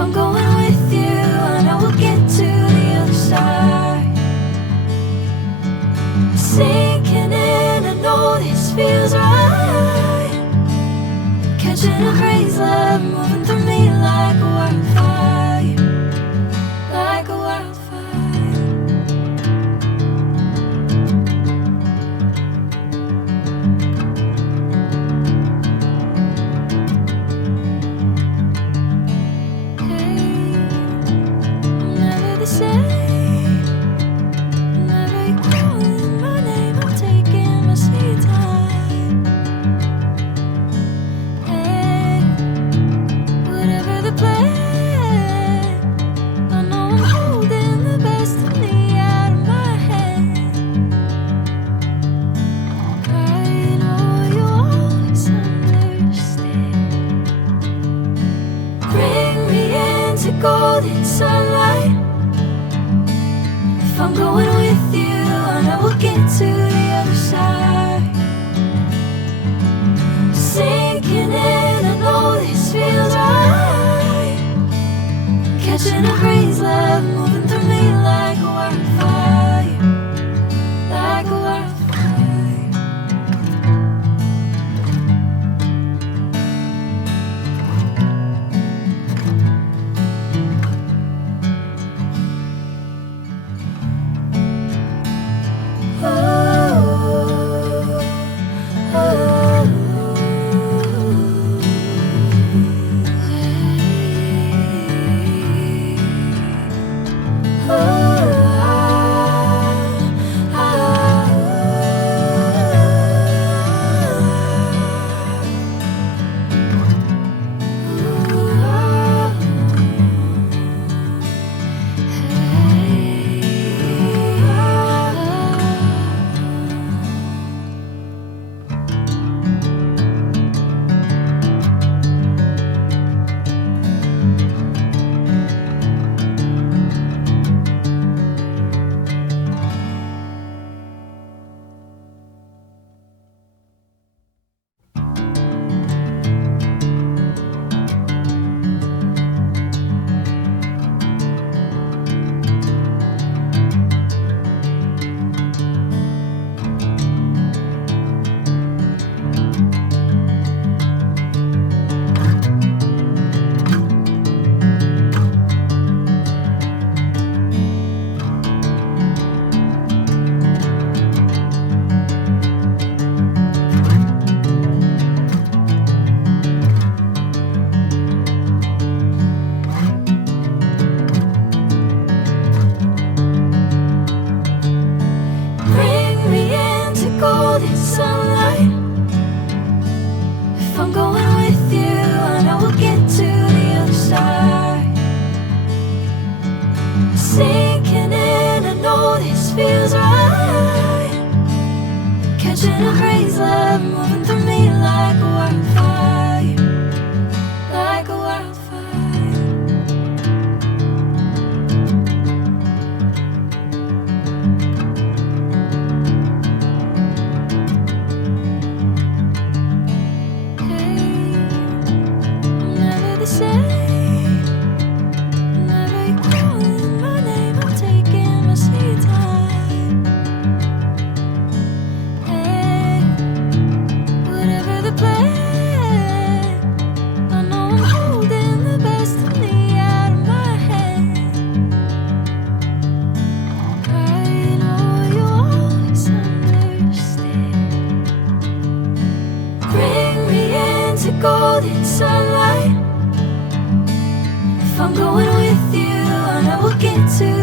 I'm going with you, I know we'll get to the other side. Sinking in, I know this feels right. Catching a crazy love, moving through me like a wildfire, like a wildfire. Golden sunlight. If I'm going with you, I know we'll get to the other side. Sinking in, I know this feels right. Catching a crazy love, moving through me like a wildfire, like a wildfire. Sinking in, I know this feels right. Catching a crazy love, moving through me like a wildfire, like a wildfire. Hey, I'm never the same. Golden sunlight. If I'm going with you, I know we'll get to